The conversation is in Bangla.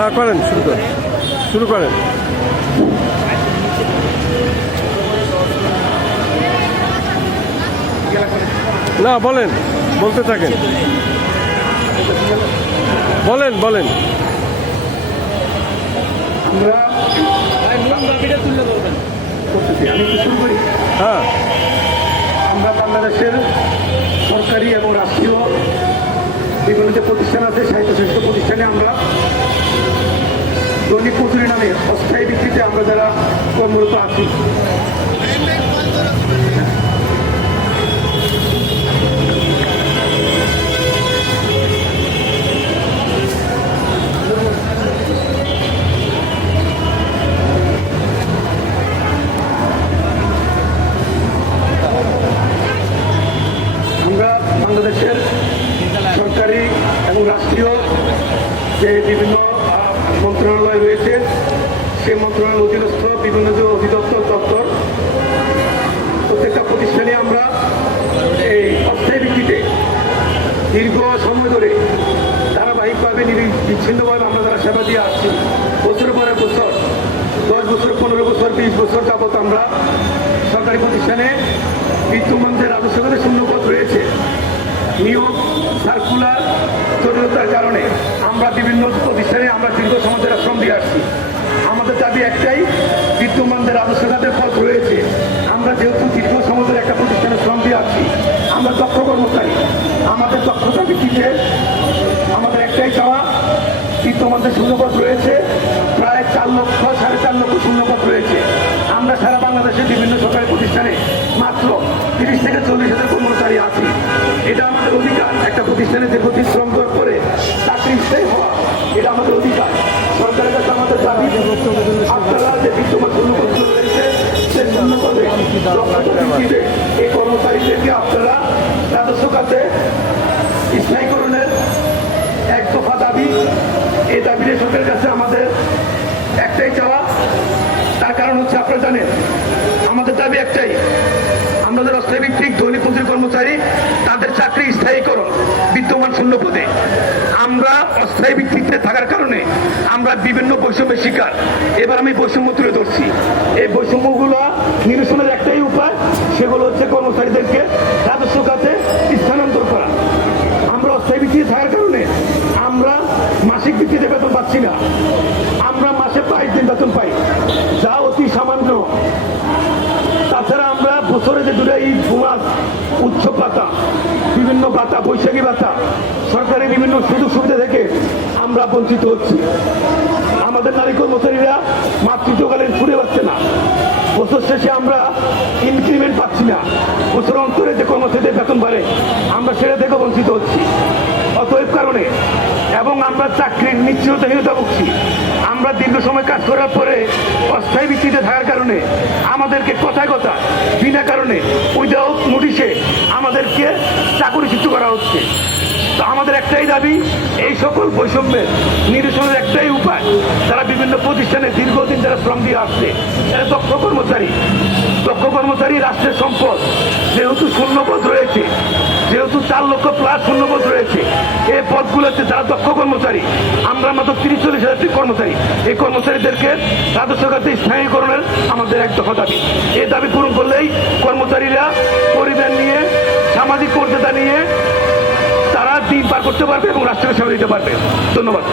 হ্যাঁ করেন, শুরু করেন। না বলেন, বলতে থাকেন, বলেন। আমরা করতেছি, আমি একটু শুরু করি। হ্যাঁ, আমরা বাংলাদেশের সরকারি এবং রাষ্ট্রীয় বিভিন্ন যে প্রতিষ্ঠান আছে, স্বায়ত্তশাসিত প্রতিষ্ঠানে আমরা দৈনিক মজুরি নামে অস্থায়ী ভিত্তিতে আমরা যারা কর্মরত আছি, আমরা বাংলাদেশের সরকারি এবং রাষ্ট্রীয় যে বিভিন্ন মন্ত্রণালয় রয়েছে, সেই মন্ত্রণালয়ের অধীনস্থ বিভিন্ন যে অধিদপ্তর দপ্তর, প্রত্যেকটা প্রতিষ্ঠানে আমরা এই অস্থায়ী ভিত্তিতে দীর্ঘ সময় ধরে ধারাবাহিকভাবে বিচ্ছিন্নভাবে আমরা যারা সেবা দিয়ে আসছি, বছরের পরে বছর, 10 বছর, 15 বছর, 20 বছর যাবত আমরা সরকারি প্রতিষ্ঠানে বিদ্যমান যে রাজস্বগত শূন্যপদ রয়েছে, নিয়োগ সার্কুলার জটিলতার কারণে আমরা বিভিন্ন প্রতিষ্ঠানে আমরা দীর্ঘ সময় ধরে শ্রম দিয়ে আসছি। আমাদের দাবি একটাই, বিদ্যমান যে রাজস্বগতের পদ রয়েছে, আমরা যেহেতু দীর্ঘ সময় ধরে একটা প্রতিষ্ঠানে শ্রম দিয়ে আসছি, আমরা দক্ষ কর্মচারী, আমাদের দক্ষতা ভিত্তিতে আমাদের একটাই চাওয়া, বিদ্যমান যে শূন্যপদ রয়েছে প্রায় 4 লক্ষ 4.5 লক্ষ শূন্যপদ রয়েছে। আমরা সারা বাংলাদেশের বিভিন্ন সরকারি প্রতিষ্ঠানে মাত্র 30 থেকে 40 হাজার কর্মচারী আছি। এটা আমাদের অধিকার, একটা প্রতিষ্ঠানে দীর্ঘদিন শ্রম করে চাকরি স্থায়ী হওয়া, এটা আমাদের অধিকার। সরকারের কাছে আমাদের দাবি, আপনারা যে বিদ্যমান শূন্যপদ রয়েছে সেই শূন্যপদে এই কর্মচারীদেরকে আপনারা রাজস্ব খাতে স্থায়ীকরণের এক দফা দাবি। এই দাবিটা সরকারের কাছে আমাদের একটাই চাওয়া। তার কারণ হচ্ছে, আপনারা জানেন আমাদের দাবি একটাই, আমাদের অস্থায়ী ভিত্তিক দৈনিক মজুরি কর্মচারী তাদের চাকরি স্থায়ীকরণ বিদ্যমান শূন্যপদে। আমরা অস্থায়ী ভিত্তিতে থাকার কারণে আমরা বিভিন্ন বৈষম্যের শিকার। এবার আমি বৈষম্য তুলে ধরছি। এই বৈষম্যগুলো নিরসনের একটাই উপায়, সেগুলো হচ্ছে কর্মচারীদেরকে রাজস্ব খাতে স্থানান্তর করা। আমরা অস্থায়ী ভিত্তিতে থাকার কারণে আমরা মাসিক ভিত্তিতে বেতন পাচ্ছি না, আমরা মাসে 22 দিন বেতন পাই, যা অতি সামান্য। তাছাড়া আমরা বছরে যে দুটো ঈদ, বোনাস, উৎসব ভাতা, বিভিন্ন ভাতা, বৈশাখী ভাতা, সরকারি বিভিন্ন সুযোগ সুবিধা থেকে আমরা বঞ্চিত হচ্ছি। আমাদের নারী কর্মচারীরা মাতৃত্বকালীন ছুটে পাচ্ছে না, বছর শেষে আমরা ইনক্রিমেন্ট পাচ্ছি না, বছর অন্তরে যে কর্মচারীদের বেতন বাড়ে আমরা সেটা থেকে বঞ্চিত হচ্ছি। অতএব কারণে এবং আমরা চাকরির নিশ্চয়তাহীনতা ভুগছি। আমরা দীর্ঘ সময় কাজ করার পরে অস্থায়ী ভিত্তিতে থাকার কারণে আমাদেরকে কথায় বিনা কারণে উইদাউট নোটিশে আমাদেরকে চাকরিচ্যুত করা হচ্ছে। তো আমাদের একটাই দাবি, এই সকল বৈষম্যের নিরসনের একটাই উপায়, যারা বিভিন্ন প্রতিষ্ঠানে দীর্ঘদিন যারা শ্রম দিয়ে আসছে, এরা দক্ষ কর্মচারী রাষ্ট্রের সম্পদ। যেহেতু শূন্যপদ রয়েছে, যেহেতু 4 লক্ষ প্লাস শূন্যপদ রয়েছে, এই পদগুলোতে যারা দক্ষ কর্মচারী, আমরা মাত্র 30-40 হাজার কর্মচারী, এই কর্মচারীদেরকে রাজস্ব খাতে স্থায়ীকরণের আমাদের এক দফা দাবি। এই দাবি পূরণ করলেই কর্মচারীরা পরিবার নিয়ে, সামাজিক মর্যাদা নিয়ে তারা দিন পার করতে পারবে এবং রাষ্ট্রকে সেবা দিতে পারবে। ধন্যবাদ।